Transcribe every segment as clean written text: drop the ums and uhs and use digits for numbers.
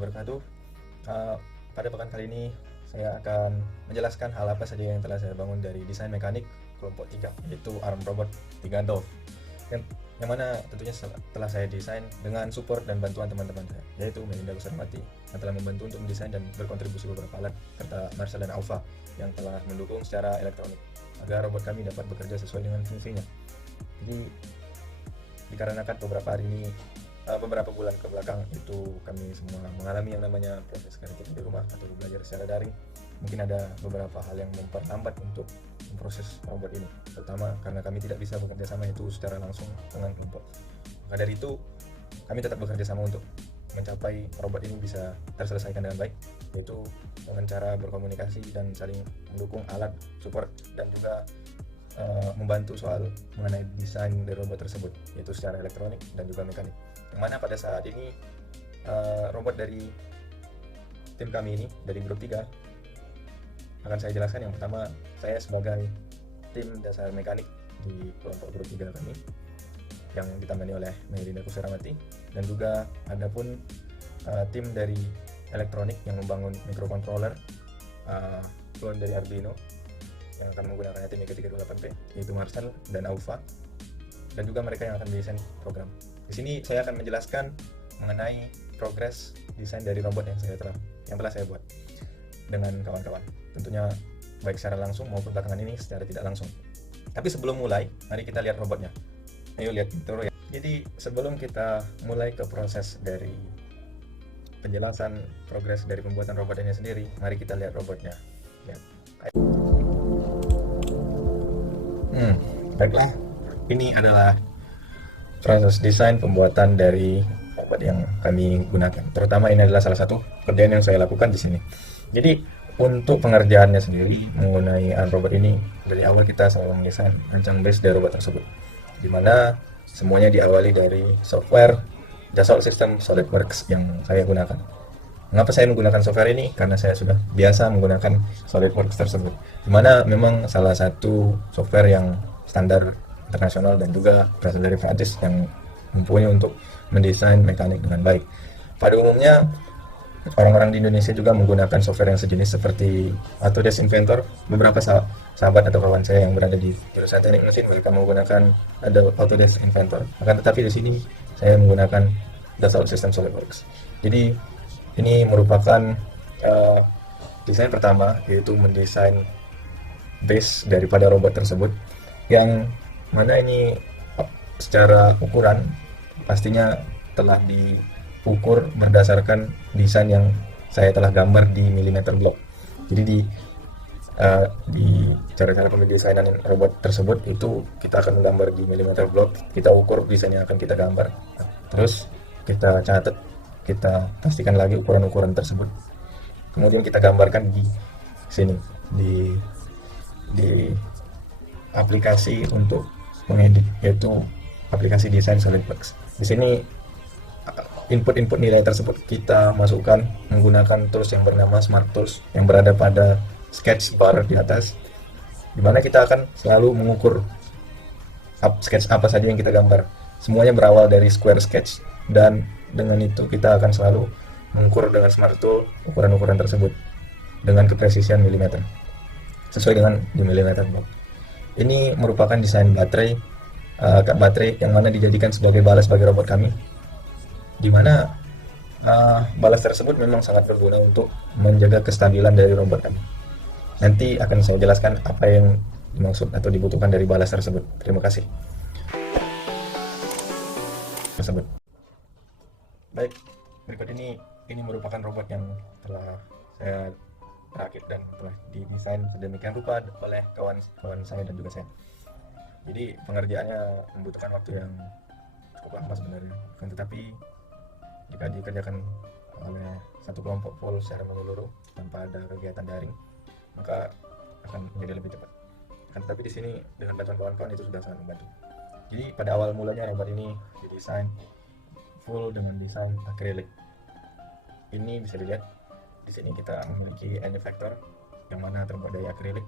wabarakatuh. Uh, Pada pekan kali ini saya akan menjelaskan hal apa saja yang telah saya bangun dari desain mekanik kelompok 3, yaitu ARM Robot 3 Dolph. Yang, yang mana tentunya telah saya desain dengan support dan bantuan teman-teman saya, yaitu Melinda Kusarmati yang telah membantu untuk mendesain dan berkontribusi beberapa alat, serta Marcel dan Alfa yang telah mendukung secara elektronik agar robot kami dapat bekerja sesuai dengan fungsinya. Jadi dikarenakan beberapa bulan ke belakang itu kami semua mengalami yang namanya proses kerja di rumah atau belajar secara daring, mungkin ada beberapa hal yang memperlambat untuk memproses robot ini, terutama karena kami tidak bisa bekerja sama itu secara langsung dengan kelompok. Maka dari itu kami tetap bekerja sama untuk mencapai robot ini bisa terselesaikan dengan baik, yaitu dengan cara berkomunikasi dan saling mendukung alat support dan juga membantu soal mengenai desain dari robot tersebut, yaitu secara elektronik dan juga mekanik. Yang mana pada saat ini robot dari tim kami ini, dari grup 3, akan saya jelaskan. Yang pertama, saya sebagai tim dasar mekanik di kelompok grup 3 kami yang ditamani oleh Melinda Kusarmati, dan juga ada pun tim dari elektronik yang membangun microcontroller clone dari Arduino yang akan menggunakan ATmega328P, yaitu Marcel dan Aufa, dan juga mereka yang akan mendesain program. Di sini saya akan menjelaskan mengenai progres desain dari robot yang telah saya buat dengan kawan-kawan, tentunya baik secara langsung maupun belakangan ini secara tidak langsung. Tapi sebelum mulai, mari kita lihat robotnya. Ayo lihat intro ya. Jadi sebelum kita mulai ke proses dari penjelasan progres dari pembuatan robotnya sendiri, mari kita lihat robotnya. Lihat. Baiklah, ini adalah proses desain pembuatan dari robot yang kami gunakan. Terutama ini adalah salah satu kerjaan yang saya lakukan di sini. Jadi untuk pengerjaannya sendiri mengenai robot ini, dari awal kita selalu mendesain rancang base dari robot tersebut, di mana semuanya diawali dari software Dassault System SolidWorks yang saya gunakan. Mengapa saya menggunakan software ini? Karena saya sudah biasa menggunakan SolidWorks tersebut, di mana memang salah satu software yang standar internasional dan juga berasal dari Prancis yang mumpuni untuk mendesain mekanik dengan baik. Pada umumnya orang-orang di Indonesia juga menggunakan software yang sejenis seperti Autodesk Inventor. Beberapa sahabat atau kawan saya yang berada di jurusan teknik mesin mereka menggunakan ada Autodesk Inventor. Akan tetapi di sini saya menggunakan Dassault System SolidWorks. Jadi ini merupakan desain pertama, yaitu mendesain base daripada robot tersebut, yang mana ini secara ukuran pastinya telah diukur berdasarkan desain yang saya telah gambar di millimeter block. Jadi di cara-cara pendesainan robot tersebut itu kita akan menggambar di millimeter block, kita ukur desain yang akan kita gambar, terus kita catat, kita pastikan lagi ukuran-ukuran tersebut, kemudian kita gambarkan di sini di aplikasi untuk mengedit, yaitu aplikasi desain SolidWorks. Di sini input nilai tersebut kita masukkan menggunakan tools yang bernama Smart Tools yang berada pada sketch bar di atas, di mana kita akan selalu mengukur sketch apa saja yang kita gambar. Semuanya berawal dari square sketch, dan dengan itu kita akan selalu mengukur dengan Smart Tool ukuran-ukuran tersebut dengan kepresisian milimeter sesuai dengan di milimeter block. Ini merupakan desain baterai yang mana dijadikan sebagai balas bagi robot kami, di mana balas tersebut memang sangat berguna untuk menjaga kestabilan dari robot kami. Nanti akan saya jelaskan apa yang dimaksud atau dibutuhkan dari balas tersebut. Terima kasih. Baik, berikut ini merupakan robot yang telah saya rakit dan telah didesain sedemikian rupa oleh kawan-kawan saya dan juga saya. Jadi pengerjaannya membutuhkan waktu yang cukup lama sebenarnya, tetapi jika dikerjakan oleh satu kelompok full secara menyeluruh tanpa ada kegiatan daring, maka akan menjadi lebih cepat. Tetapi di sini dengan bantuan kawan-kawan itu sudah sangat membantu. Jadi pada awal mulanya robot ini didesain full dengan desain akrilik. Ini bisa dilihat di sini kita memiliki end effector yang mana terbuat dari akrilik,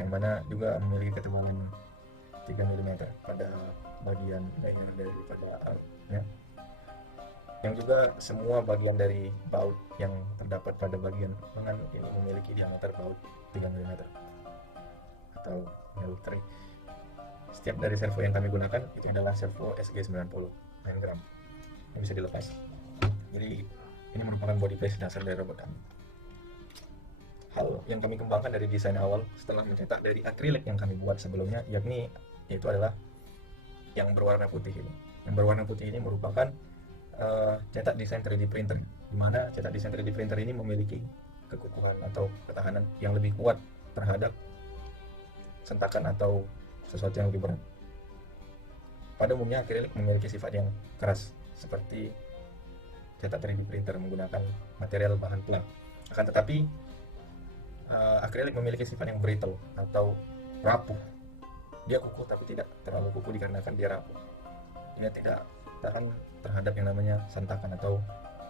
yang mana juga memiliki ketebalan 3 mm pada bagian daerah daripada armnya. yang juga semua bagian dari baut yang terdapat pada bagian lengan ini memiliki diameter baut 3 mm atau military. Setiap dari servo yang kami gunakan itu adalah servo SG90 9 gram yang bisa dilepas. Jadi ini merupakan body base dasar dari robot kami. Hal yang kami kembangkan dari desain awal setelah mencetak dari akrilik yang kami buat sebelumnya, yakni itu adalah yang berwarna putih ini. Yang berwarna putih ini merupakan cetak desain 3D printer, di mana cetak desain 3D printer ini memiliki kekuatan atau ketahanan yang lebih kuat terhadap sentakan atau sesuatu yang lebih berat. Pada umumnya akrilik memiliki sifat yang keras, seperti cetak 3D printer menggunakan material bahan plat. Akan tetapi akrilik memiliki sifat yang brittle atau rapuh. Dia kukuh tapi tidak terlalu kukuh dikarenakan dia rapuh. Dia tidak tahan terhadap yang namanya sentakan atau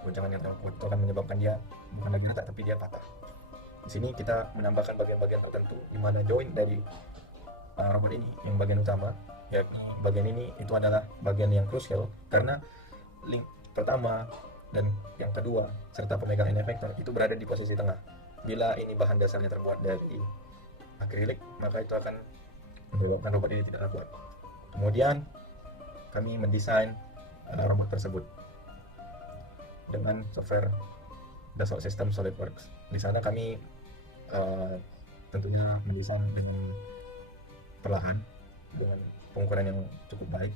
goncangan yang terlalu kuat. Itu akan menyebabkan dia bukan lagi retak tapi dia patah. Di sini kita menambahkan bagian-bagian tertentu di mana joint dari robot ini yang bagian utama, yakni bagian ini itu adalah bagian yang krusial karena link pertama dan yang kedua serta pemegang end effector itu berada di posisi tengah. Bila ini bahan dasarnya terbuat dari akrilik, maka itu akan menyebabkan robot ini tidak kuat. Kemudian kami mendesain robot tersebut dengan software Dassault System SolidWorks. Di sana kami tentunya mendesain dengan perlahan dengan pengukuran yang cukup baik,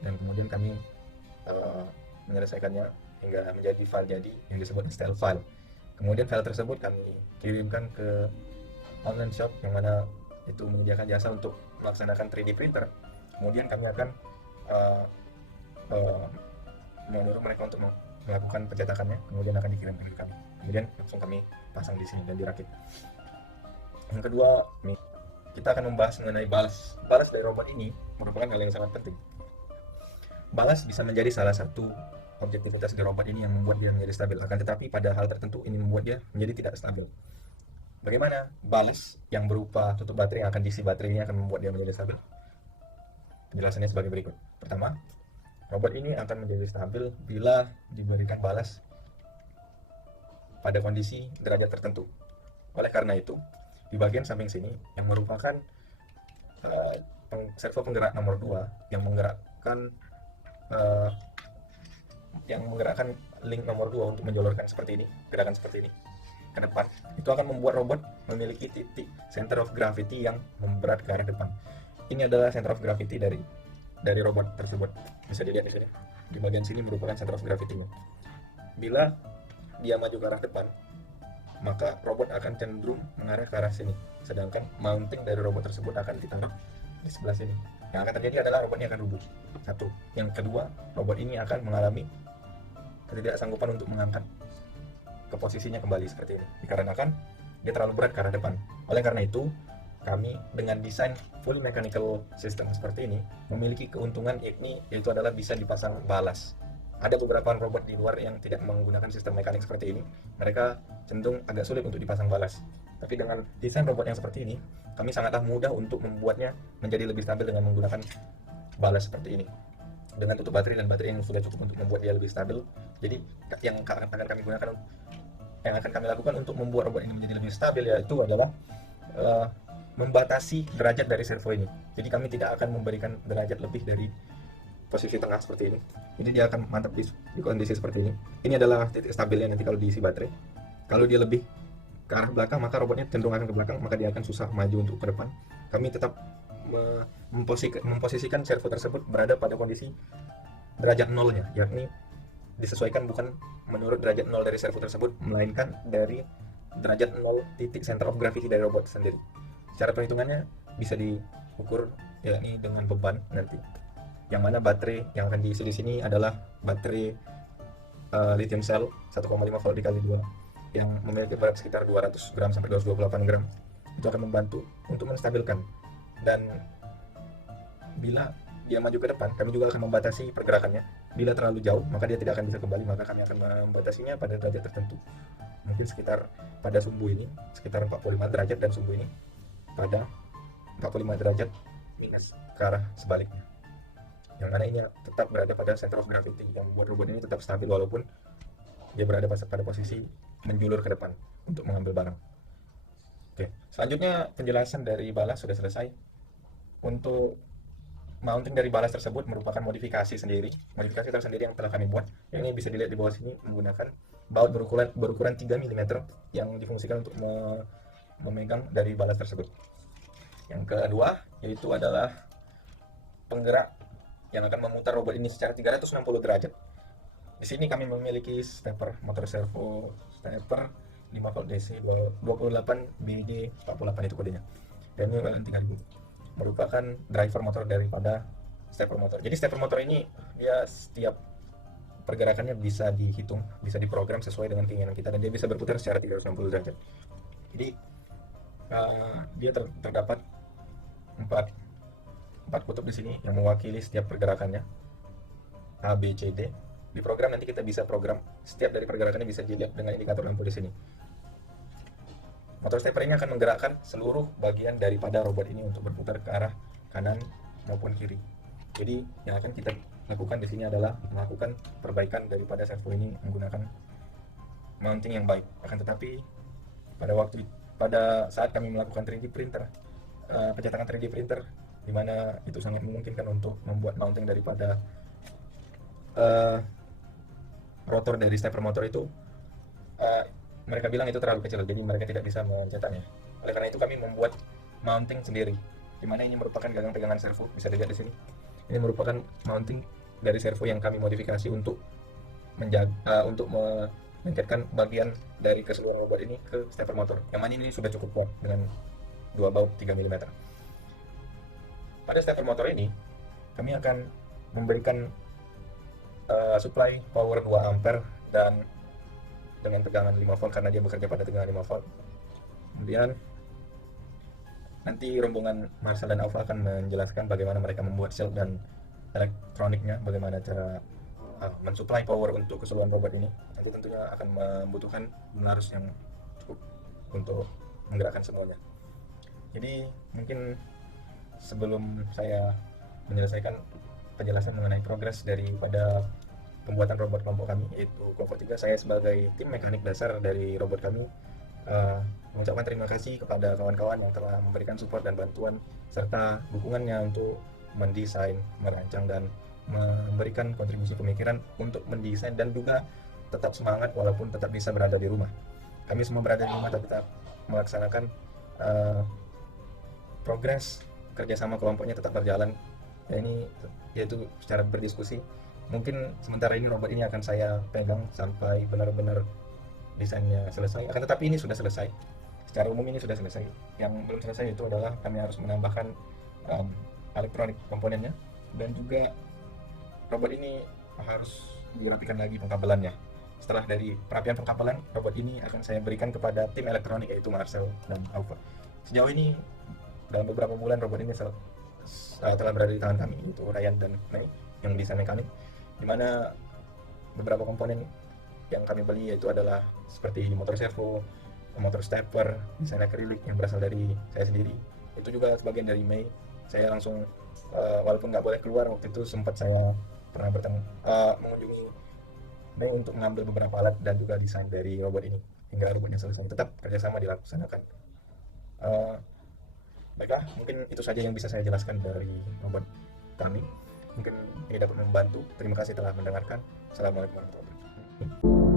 dan kemudian kami menyelesaikannya hingga menjadi file jadi yang disebut style file. Kemudian file tersebut kami kirimkan ke online shop yang mana itu menyediakan jasa untuk melaksanakan 3D printer. Kemudian kami akan menyuruh mereka untuk melakukan pencetakannya, kemudian akan dikirim ke kami. Kemudian langsung kami pasang di sini dan dirakit. Yang kedua, kita akan membahas mengenai balas. Balas dari robot ini merupakan hal yang sangat penting. Balas bisa menjadi salah satu objektivitas dari robot ini yang membuat dia menjadi stabil. Akan tetapi pada hal tertentu ini membuat dia menjadi tidak stabil. Bagaimana balas yang berupa tutup baterai yang akan diisi baterai ini akan membuat dia menjadi stabil? Penjelasannya sebagai berikut. Pertama, robot ini akan menjadi stabil bila diberikan balas pada kondisi derajat tertentu. Oleh karena itu, di bagian samping sini yang merupakan servo penggerak nomor 2 yang menggerakkan link nomor 2 untuk menjolorkan seperti ini, gerakan seperti ini ke depan, itu akan membuat robot memiliki titik center of gravity yang memberat ke arah depan. Ini adalah center of gravity dari robot tersebut. Bisa dilihat di sini. Di bagian sini merupakan center of gravity-nya. Bila dia maju ke arah depan, maka robot akan cenderung mengarah ke arah sini. Sedangkan mounting dari robot tersebut akan ditaruh di sebelah sini. Yang akan terjadi adalah robotnya akan rubuh. Satu. Yang kedua, robot ini akan mengalami ketidaksanggupan untuk mengangkat ke posisinya kembali seperti ini, dikarenakan dia terlalu berat ke arah depan. Oleh karena itu, kami dengan desain full mechanical system seperti ini memiliki keuntungan yaitu adalah bisa dipasang balas. Ada beberapa robot di luar yang tidak menggunakan sistem mekanik seperti ini, mereka cenderung agak sulit untuk dipasang balas. Tapi dengan desain robot yang seperti ini, kami sangatlah mudah untuk membuatnya menjadi lebih stabil dengan menggunakan balas seperti ini. Dengan tutup baterai dan baterai yang sudah cukup untuk membuat dia lebih stabil. Jadi yang akan kami lakukan untuk membuat robot ini menjadi lebih stabil yaitu adalah membatasi derajat dari servo ini. Jadi kami tidak akan memberikan derajat lebih dari posisi tengah seperti ini. Jadi dia akan mantap di kondisi seperti ini. Ini adalah titik stabilnya nanti kalau diisi baterai. Kalau dia lebih ke arah belakang, maka robotnya cenderung akan ke belakang, maka dia akan susah maju untuk ke depan. Kami tetap memposisikan servo tersebut berada pada kondisi derajat nolnya, yakni disesuaikan bukan menurut derajat nol dari servo tersebut, melainkan dari derajat nol titik center of gravity dari robot sendiri. Cara perhitungannya bisa diukur yakni dengan beban nanti, yang mana baterai yang akan diisi di sini adalah baterai lithium cell 1,5 volt dikali 2 yang memiliki berat sekitar 200 gram sampai 228 gram. Itu akan membantu untuk menstabilkan. Dan bila dia maju ke depan, kami juga akan membatasi pergerakannya. Bila terlalu jauh, maka dia tidak akan bisa kembali, maka kami akan membatasinya pada derajat tertentu. Mungkin sekitar pada sumbu ini sekitar 45 derajat dan sumbu ini pada 45 derajat minus ke arah sebaliknya. yang mana ini tetap berada pada center of gravity, yang buat robot ini tetap stabil walaupun dia berada pada posisi menjulur ke depan untuk mengambil barang. Oke, selanjutnya penjelasan dari balas sudah selesai. Untuk mounting dari balas tersebut merupakan modifikasi tersendiri yang telah kami buat. Yang ini bisa dilihat di bawah sini menggunakan baut berukuran 3 mm yang difungsikan untuk memegang dari balas tersebut. Yang kedua yaitu adalah penggerak yang akan memutar robot ini secara 360 derajat. Di sini kami memiliki stepper motor servo stepper 5 volt DC 28 BD 48 itu kodenya. Dan ini ULN 3000. Merupakan driver motor daripada stepper motor. Jadi stepper motor ini dia setiap pergerakannya bisa dihitung, bisa diprogram sesuai dengan keinginan kita dan dia bisa berputar secara 360 derajat. Jadi dia terdapat empat kutub di sini yang mewakili setiap pergerakannya A, B, C, D. Di program nanti kita bisa program setiap dari pergerakannya bisa dilihat dengan indikator lampu di sini. Motor stepper ini akan menggerakkan seluruh bagian daripada robot ini untuk berputar ke arah kanan maupun kiri. Jadi yang akan kita lakukan di sini adalah melakukan perbaikan daripada servo ini menggunakan mounting yang baik. Akan tetapi pada saat kami melakukan 3D printer, pencetakan 3D printer, di mana itu sangat memungkinkan untuk membuat mounting daripada rotor dari stepper motor itu, mereka bilang itu terlalu kecil, jadi mereka tidak bisa mencetaknya. Oleh karena itu kami membuat mounting sendiri, di mana ini merupakan gagang pegangan servo, bisa dilihat di sini. Ini merupakan mounting dari servo yang kami modifikasi untuk melengketkan bagian dari keseluruhan robot ini ke stepper motor. Yang mana ini sudah cukup kuat dengan dua baut 3 mm. Pada stepper motor ini, kami akan memberikan supply power 2 ampere dan dengan tegangan 5 volt karena dia bekerja pada tegangan 5 volt. Kemudian nanti rombongan Marcel dan Alfa akan menjelaskan bagaimana mereka membuat shield dan elektroniknya, bagaimana cara mensuplai power untuk keseluruhan robot ini. Nanti tentunya akan membutuhkan jumlah arus yang cukup untuk menggerakkan semuanya. Jadi mungkin sebelum saya menyelesaikan penjelasan mengenai progres daripada pembuatan robot kelompok kami, yaitu kelompok 3, saya sebagai tim mekanik dasar dari robot kami mengucapkan terima kasih kepada kawan-kawan yang telah memberikan support dan bantuan serta dukungannya untuk mendesain, merancang, dan memberikan kontribusi pemikiran untuk mendesain dan juga tetap semangat walaupun tetap bisa berada di rumah. Kami semua berada di rumah tapi tetap melaksanakan progres kerjasama kelompoknya tetap berjalan. Ya, ini yaitu secara berdiskusi. Mungkin sementara ini robot ini akan saya pegang sampai benar-benar desainnya selesai. Akan tetapi ini sudah selesai. Secara umum ini sudah selesai. Yang belum selesai itu adalah kami harus menambahkan elektronik komponennya dan juga robot ini harus dirapikan lagi pengkabelannya. Setelah dari perapian pengkabelan, robot ini akan saya berikan kepada tim elektronik yaitu Marcel dan Alfa. Sejauh ini dalam beberapa bulan robot ini telah berada di tangan kami, yaitu Ryan dan Mei yang desain mekanik, dimana beberapa komponen yang kami beli yaitu adalah seperti motor servo, motor stepper, desain akrilik yang berasal dari saya sendiri. Itu juga sebagian dari Mei. Saya langsung walaupun nggak boleh keluar waktu itu, sempat saya pernah mengunjungi Mei untuk mengambil beberapa alat dan juga desain dari robot ini hingga robotnya selesai. Tetap kerjasama dilaksanakan. Baiklah, mungkin itu saja yang bisa saya jelaskan dari robot kami. Mungkin ini dapat membantu. Terima kasih telah mendengarkan. Assalamualaikum warahmatullahi wabarakatuh.